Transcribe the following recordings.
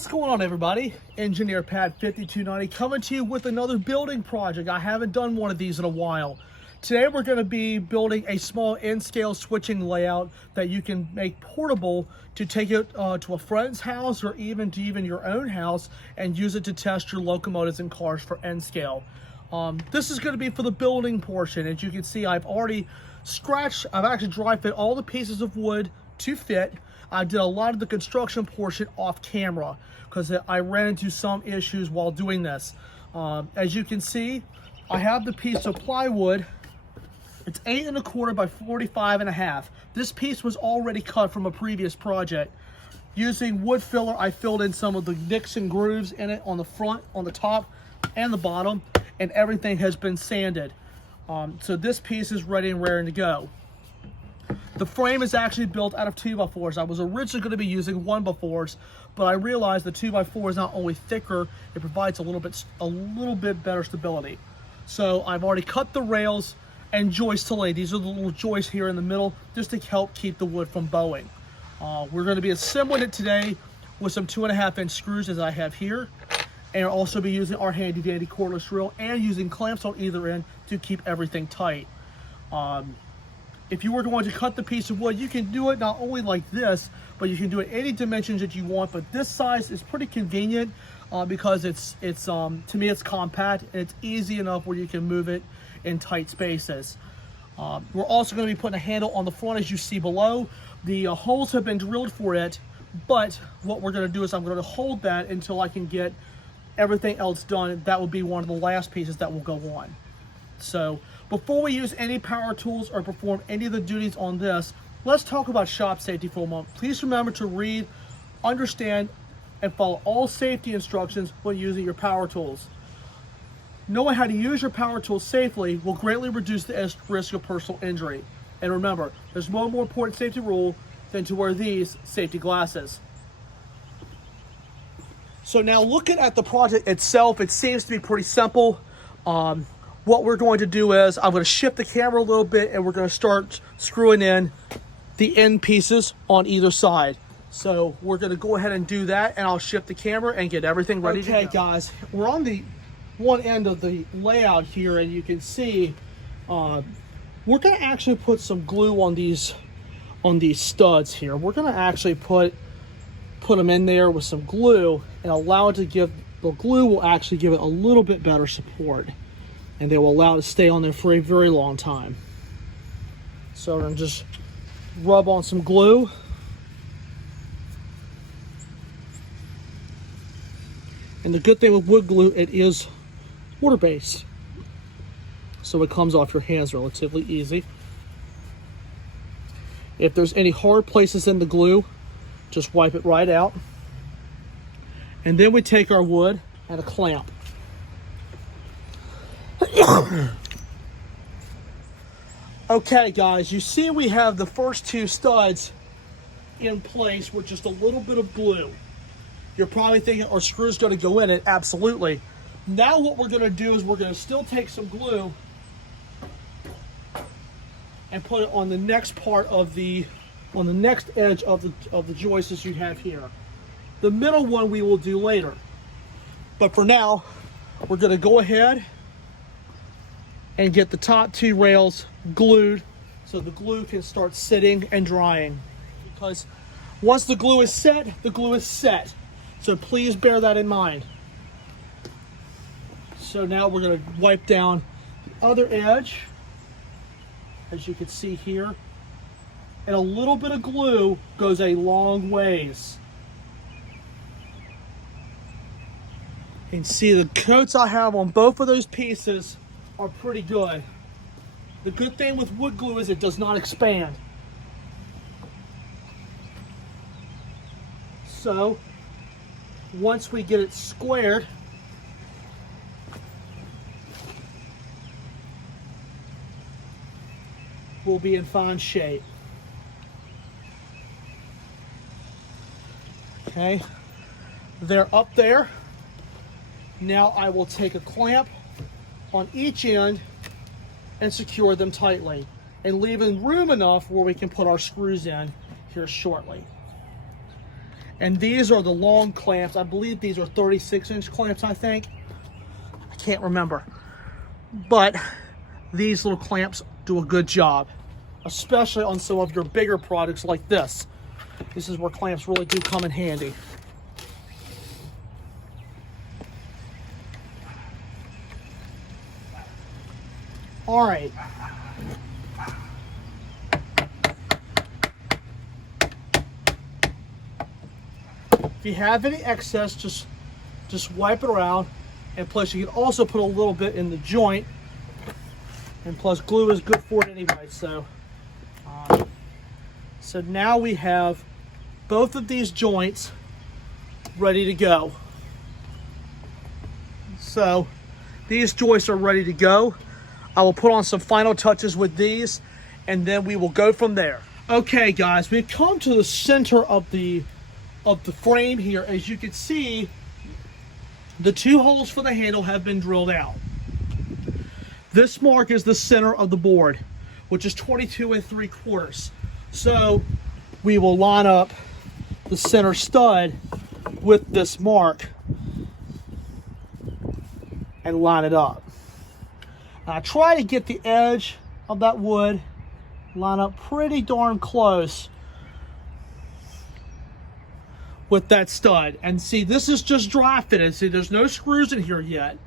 What's going on, everybody? Engineer Pat 5290 coming to you with another building project. I haven't done one of these in a while. Today we're going to be building a small N-scale switching layout that you can make portable to take it to a friend's house or even to your own house and use it to test your locomotives and cars for N-scale. This is going to be for the building portion. As you can see, I've actually dry fit all the pieces of wood to fit. I did a lot of the construction portion off camera because I ran into some issues while doing this. As you can see, I have the piece of plywood. It's 8 1/4 by 45 1/2. This piece was already cut from a previous project. Using wood filler, I filled in some of the nicks and grooves in it on the front, on the top, and the bottom, and everything has been sanded. So this piece is ready and raring to go. The frame is actually built out of 2x4s. I was originally going to be using 1x4s, but I realized the 2x4 is not only thicker, it provides a little bit better stability. So I've already cut the rails and joists to lay. These are the little joists here in the middle just to help keep the wood from bowing. We're going to be assembling it today with some 2.5-inch screws as I have here, and I'll also be using our handy dandy cordless drill and using clamps on either end to keep everything tight. If you were going to cut the piece of wood, you can do it not only like this, but you can do it any dimensions that you want. But this size is pretty convenient because to me it's compact and it's easy enough where you can move it in tight spaces. We're also going to be putting a handle on the front, as you see below. The holes have been drilled for it, but what we're going to do is I'm going to hold that until I can get everything else done. That will be one of the last pieces that will go on. So before we use any power tools or perform any of the duties on this, let's talk about shop safety for a moment. Please remember to read, understand, and follow all safety instructions when using your power tools. Knowing how to use your power tools safely will greatly reduce the risk of personal injury. And remember, there's no more important safety rule than to wear these safety glasses. So now looking at the project itself, it seems to be pretty simple. What we're going to do is I'm going to shift the camera a little bit and we're going to start screwing in the end pieces on either side. So we're going to go ahead and do that, and I'll shift the camera and get everything ready to go. Okay guys, we're on the one end of the layout here, and you can see we're going to actually put some glue on these studs here. We're going to actually put them in there with some glue and allow it to give, the glue will actually give it a little bit better support, and they will allow it to stay on there for a very long time. So I'm going to just rub on some glue. And the good thing with wood glue, it is water-based, so it comes off your hands relatively easy. If there's any hard places in the glue, just wipe it right out. And then we take our wood and a clamp. Okay guys, you see we have the first two studs in place with just a little bit of glue. You're probably thinking, are screws going to go in it? Absolutely. Now what we're going to do is we're going to still take some glue and put it on the next part of on the next edge of the joists as you have here. The middle one we will do later. But for now, we're going to go ahead and get the top two rails glued so the glue can start sitting and drying. Because once the glue is set, the glue is set. So please bear that in mind. So now we're going to wipe down the other edge, as you can see here. And a little bit of glue goes a long ways. You can see the coats I have on both of those pieces are pretty good. The good thing with wood glue is it does not expand. So once we get it squared, we'll be in fine shape. Okay, they're up there. Now I will take a clamp on each end and secure them tightly, and leaving room enough where we can put our screws in here shortly. And these are the long clamps. I believe these are 36-inch clamps, I think. I can't remember. But these little clamps do a good job, especially on some of your bigger products like this. This is where clamps really do come in handy. All right. If you have any excess, just wipe it around. And plus, you can also put a little bit in the joint. And plus, glue is good for it anyway. So now we have both of these joints ready to go. So these joists are ready to go. I will put on some final touches with these, and then we will go from there. Okay, guys, we've come to the center of the frame here. As you can see, the 2 holes for the handle have been drilled out. This mark is the center of the board, which is 22 3/4. So we will line up the center stud with this mark and line it up. And I try to get the edge of that wood line up pretty darn close with that stud. And see, this is just dry fitted. See, there's no screws in here yet.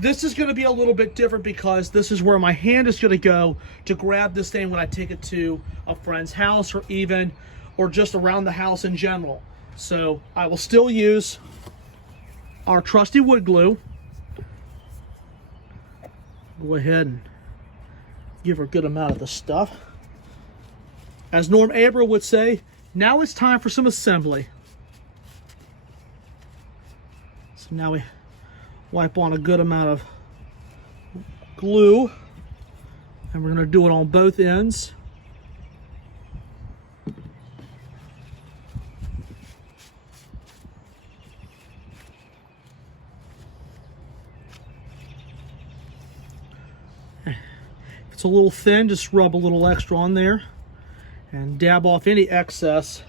This is going to be a little bit different because this is where my hand is going to go to grab this thing when I take it to a friend's house, or just around the house in general. So I will still use our trusty wood glue. Go ahead and give her a good amount of the stuff. As Norm Abra would say, now it's time for some assembly. So now we wipe on a good amount of glue, and we're going to do it on both ends. If it's a little thin, just rub a little extra on there and dab off any excess.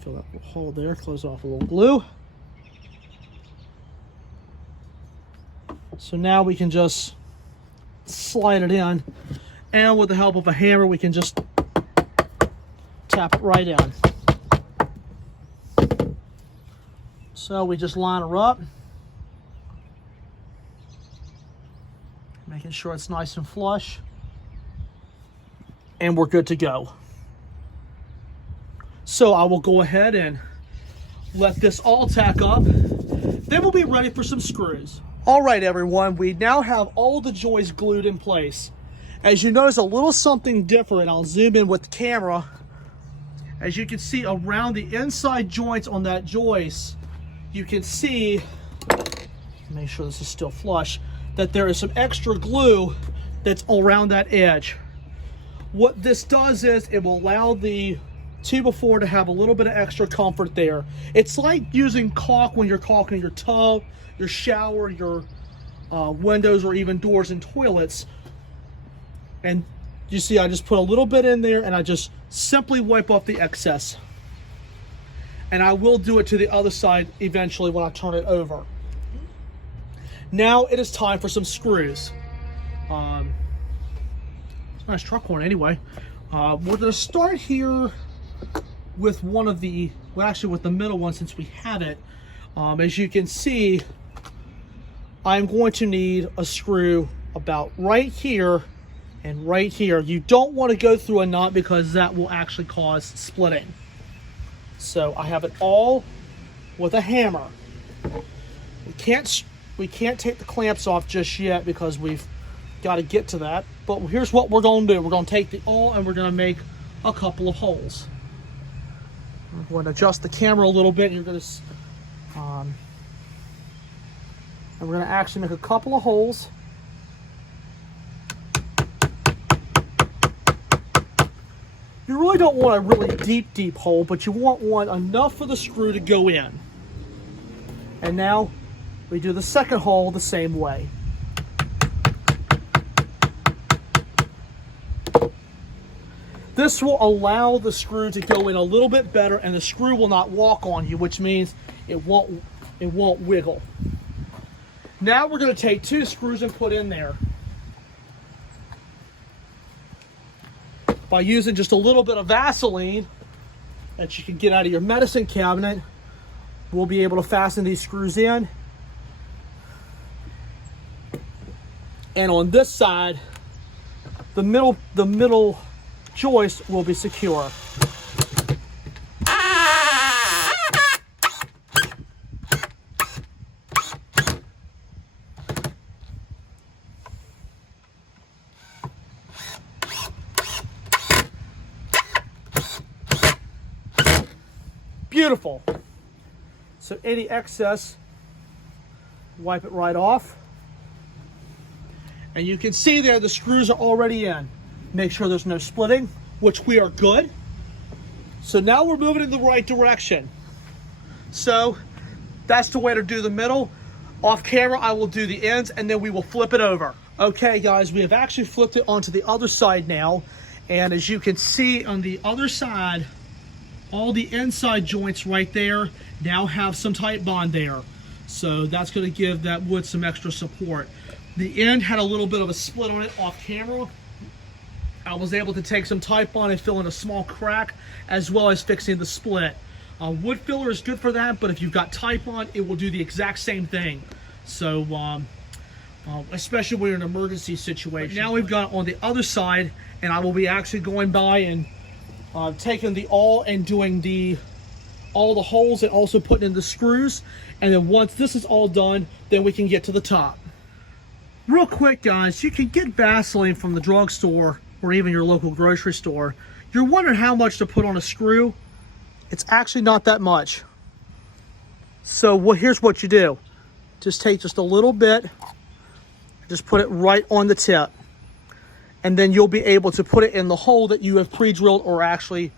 Fill that little hole there, close off a little glue. So now we can just slide it in, and with the help of a hammer we can just tap it right in. So we just line her up, making sure it's nice and flush, and we're good to go. So I will go ahead and let this all tack up, then we'll be ready for some screws. All right, everyone, we now have all the joists glued in place. As you notice, a little something different. I'll zoom in with the camera. As you can see around the inside joints on that joist, you can see, make sure this is still flush, that there is some extra glue that's around that edge. What this does is it will allow the 2x4 to have a little bit of extra comfort there. It's like using caulk when you're caulking your tub, your shower, your windows, or even doors and toilets. And you see, I just put a little bit in there, and I just simply wipe off the excess. And I will do it to the other side eventually when I turn it over. Now it is time for some screws. It's a nice truck horn anyway. We're going to start here with one of the, well, actually with the middle one, since we have it. As you can see, I'm going to need a screw about right here and right here. You don't want to go through a knot because that will actually cause splitting. So I have it all with a hammer. We can't take the clamps off just yet because we've got to get to that. But here's what we're going to do. We're going to take the awl and we're going to make a couple of holes. I'm going to adjust the camera a little bit. And you're going to and we're going to actually make a couple of holes. You really don't want a really deep hole, but you want one enough for the screw to go in. And now we do the second hole the same way. This will allow the screw to go in a little bit better, and the screw will not walk on you, which means it won't wiggle. Now we're going to take 2 screws and put in there. By using just a little bit of Vaseline that you can get out of your medicine cabinet, we'll be able to fasten these screws in. And on this side, the middle joist will be secure. Beautiful. So any excess, wipe it right off. And you can see there the screws are already in. Make sure there's no splitting, which we are good. So now we're moving in the right direction. So that's the way to do the middle. Off camera, I will do the ends and then we will flip it over. Okay guys, we have actually flipped it onto the other side now. And as you can see on the other side, all the inside joints right there now have some tight bond there. So that's going to give that wood some extra support. The end had a little bit of a split on it off camera. I was able to take some tight bond and fill in a small crack, as well as fixing the split. Wood filler is good for that, but if you've got tight bond, it will do the exact same thing. So, especially when you're in an emergency situation. But now we've got it on the other side, and I will be actually going by and taking the awl and doing all the holes and also putting in the screws. And then once this is all done, then we can get to the top. Real quick guys, you can get Vaseline from the drugstore or even your local grocery store. You're wondering how much to put on a screw. It's actually not that much. So here's what you do. Just take just a little bit, just put it right on the tip. And then you'll be able to put it in the hole that you have pre-drilled or actually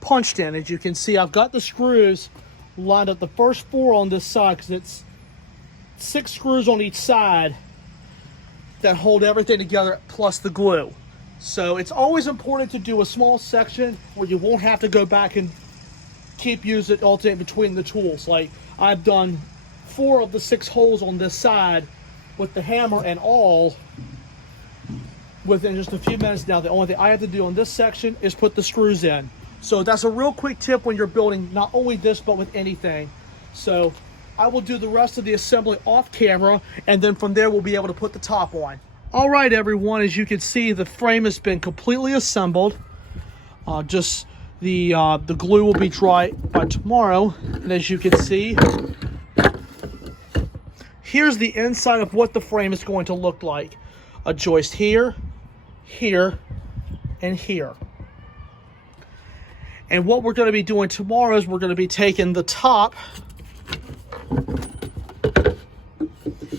punched in. As you can see, I've got the screws lined up, the first 4 on this side, because it's 6 screws on each side that hold everything together, plus the glue. So it's always important to do a small section where you won't have to go back and keep using it, alternate between the tools. Like I've done 4 of the 6 holes on this side with the hammer and awl within just a few minutes. Now the only thing I have to do on this section is put the screws in. So that's a real quick tip when you're building not only this but with anything. So I will do the rest of the assembly off camera, and then from there we'll be able to put the top on. All right everyone, as you can see, the frame has been completely assembled. Just the glue will be dry by tomorrow, and as you can see, here's the inside of what the frame is going to look like. A joist here, here, and here. And what we're going to be doing tomorrow is we're going to be taking the top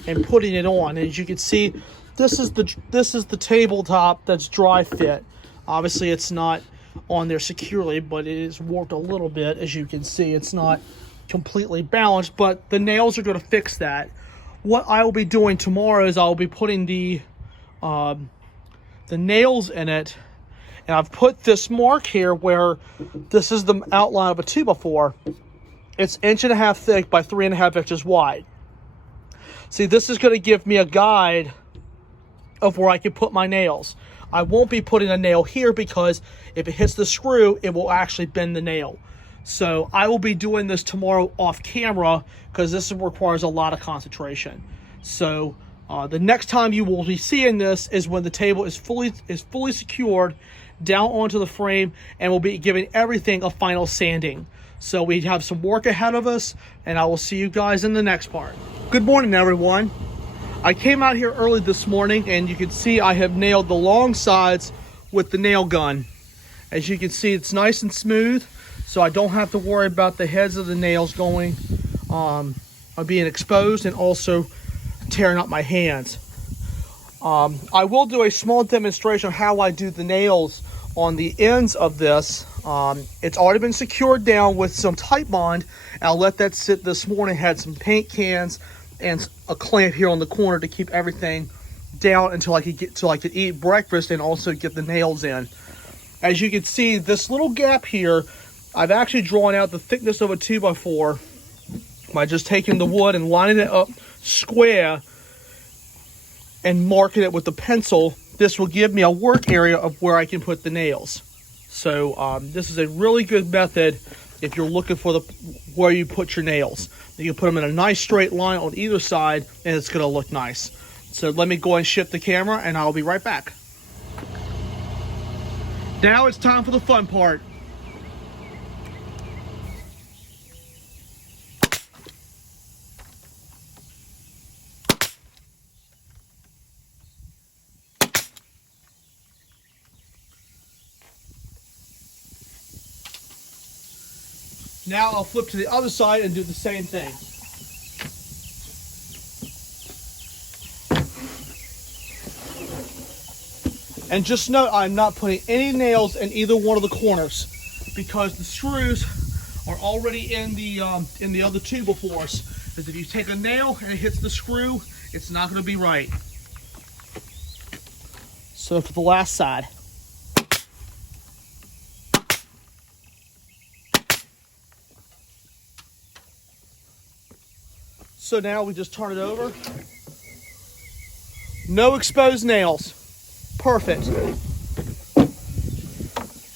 and putting it on. As you can see, this is the tabletop that's dry fit. Obviously it's not on there securely, but it is warped a little bit. As you can see, it's not completely balanced, but the nails are going to fix that. What I will be doing tomorrow is I will be putting the nails in it, and I've put this mark here where this is the outline of a 2x4. It's 1.5 inches thick by 3.5 inches wide. See, this is going to give me a guide of where I can put my nails. I won't be putting a nail here because if it hits the screw, it will actually bend the nail. So I will be doing this tomorrow off camera because this requires a lot of concentration. So the next time you will be seeing this is when the table is fully secured down onto the frame, and we'll be giving everything a final sanding. So we have some work ahead of us, and I will see you guys in the next part. Good morning everyone. I came out here early this morning, and you can see I have nailed the long sides with the nail gun. As you can see, it's nice and smooth, so I don't have to worry about the heads of the nails going being exposed and also tearing up my hands. I will do a small demonstration of how I do the nails on the ends of this. It's already been secured down with some tight bond. I'll let that sit this morning. Had some paint cans and a clamp here on the corner to keep everything down until I could eat breakfast and also get the nails in. As you can see, this little gap here, I've actually drawn out the thickness of a 2x4 by just taking the wood and lining it up square and marking it with a pencil. This will give me a work area of where I can put the nails. So this is a really good method if you're looking for where you put your nails. You can put them in a nice straight line on either side and it's gonna look nice. So let me go and shift the camera and I'll be right back. Now it's time for the fun part. Now I'll flip to the other side and do the same thing. And just note, I'm not putting any nails in either one of the corners because the screws are already in the other 2x4s. Because if you take a nail and it hits the screw, it's not going to be right. So for the last side. So now we just turn it over. No exposed nails. Perfect.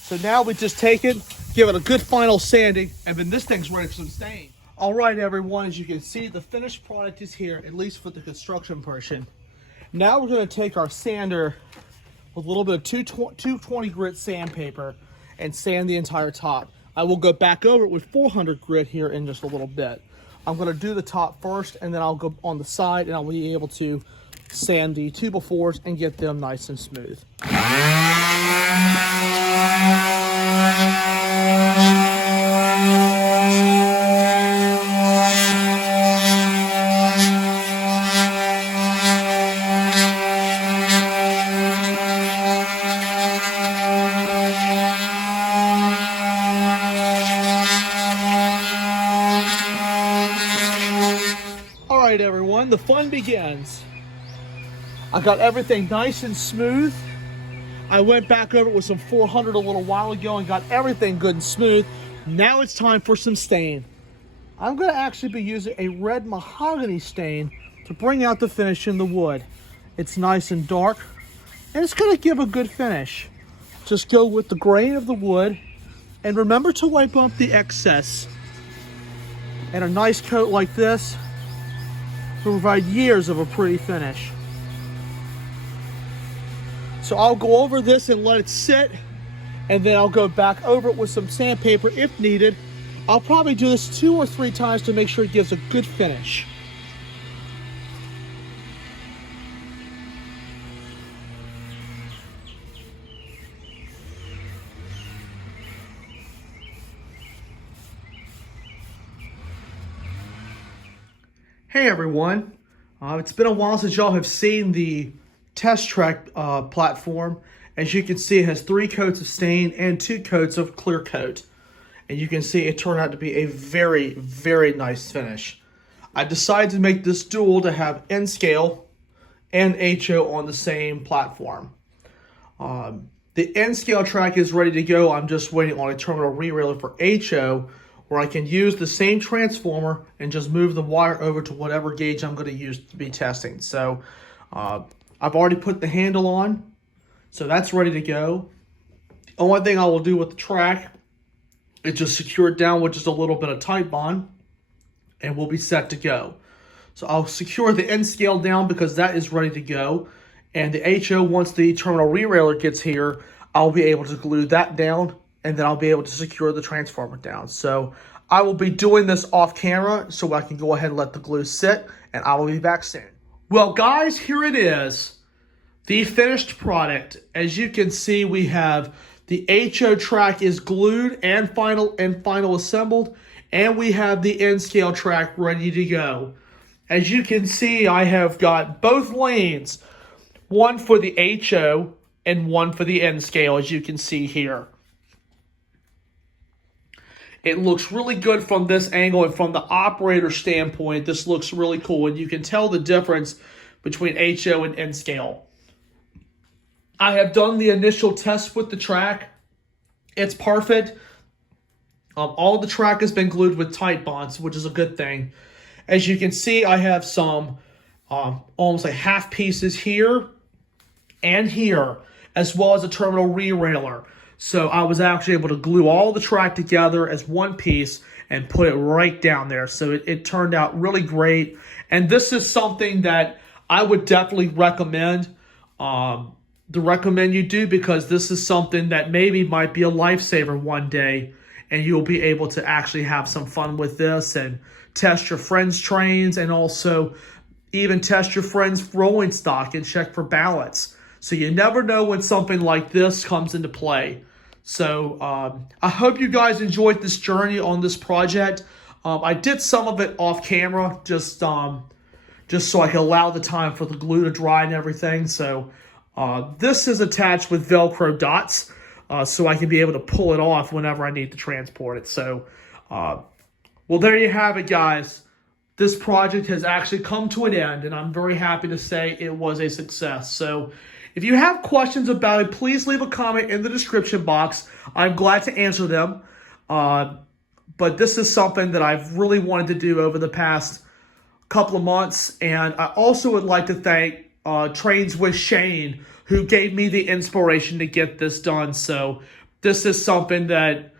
So now we just take it, give it a good final sanding, and then this thing's ready for some stain. All right, everyone, as you can see, the finished product is here, at least for the construction portion. Now we're going to take our sander with a little bit of 220 grit sandpaper and sand the entire top. I will go back over it with 400 grit here in just a little bit. I'm going to do the top first, and then I'll go on the side, and I'll be able to sand the 2x4s and get them nice and smooth. All right, everyone, the fun begins. I got everything nice and smooth. I went back over it with some 400 a little while ago and got everything good and smooth. Now it's time for some stain. I'm going to actually be using a red mahogany stain to bring out the finish in the wood. It's nice and dark, and it's going to give a good finish. Just go with the grain of the wood, and remember to wipe off the excess. And a nice coat like this will provide years of a pretty finish. So I'll go over this and let it sit, and then I'll go back over it with some sandpaper if needed. I'll probably do this 2 or 3 times to make sure it gives a good finish. Hey everyone, it's been a while since y'all have seen the test track platform. As you can see, it has 3 coats of stain and 2 coats of clear coat. And you can see it turned out to be a very, very nice finish. I decided to make this dual to have N scale and HO on the same platform. The N scale track is ready to go. I'm just waiting on a terminal re-railer for HO, where I can use the same transformer and just move the wire over to whatever gauge I'm going to use to be testing. So I've already put the handle on, so that's ready to go. The only thing I will do with the track is just secure it down with just a little bit of tight bond, and we'll be set to go. So I'll secure the N scale down because that is ready to go. And the HO, once the terminal re-railer gets here, I'll be able to glue that down, and then I'll be able to secure the transformer down. So I will be doing this off camera so I can go ahead and let the glue sit, and I will be back soon. Well, guys, here it is, the finished product. As you can see, we have the HO track is glued and final assembled, and we have the N scale track ready to go. As you can see, I have got both lanes, one for the HO and one for the N scale, as you can see here. It looks really good from this angle, and from the operator standpoint, this looks really cool, and you can tell the difference between HO and N scale. I have done the initial test with the track, It's perfect. All the track has been glued with tight bonds, which is a good thing. As you can see, I have some almost like half pieces here and here, as well as a terminal re-railer. So I was actually able to glue all the track together as one piece and put it right down there. So it turned out really great. And this is something that I would definitely recommend you do, because this is something that maybe might be a lifesaver one day, and you'll be able to actually have some fun with this and test your friends' trains, and also even test your friends' rolling stock and check for balance. So you never know when something like this comes into play. So I hope you guys enjoyed this journey on this project. I did some of it off camera, just so I can allow the time for the glue to dry and everything. So this is attached with Velcro dots, so I can be able to pull it off whenever I need to transport it. So, well, there you have it, guys. This project has actually come to an end, and I'm very happy to say it was a success. So if you have questions about it, please leave a comment in the description box. I'm glad to answer them. But this is something that I've really wanted to do over the past couple of months. And I also would like to thank Trains with Shane, who gave me the inspiration to get this done. So this is something that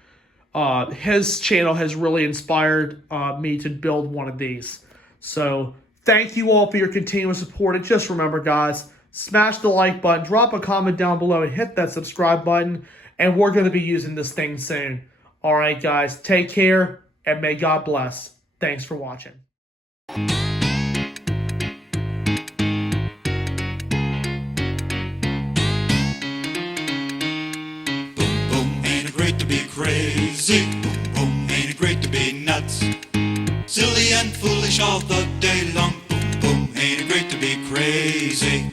his channel has really inspired me to build one of these. So thank you all for your continuous support. And just remember, guys, smash the like button, drop a comment down below, and hit that subscribe button. And we're going to be using this thing soon. All right, guys, take care, and may God bless. Thanks for watching. Boom, boom, ain't it great to be crazy? Boom, boom, ain't it great to be nuts? Silly and foolish all the day long. Boom, boom, ain't it great to be crazy?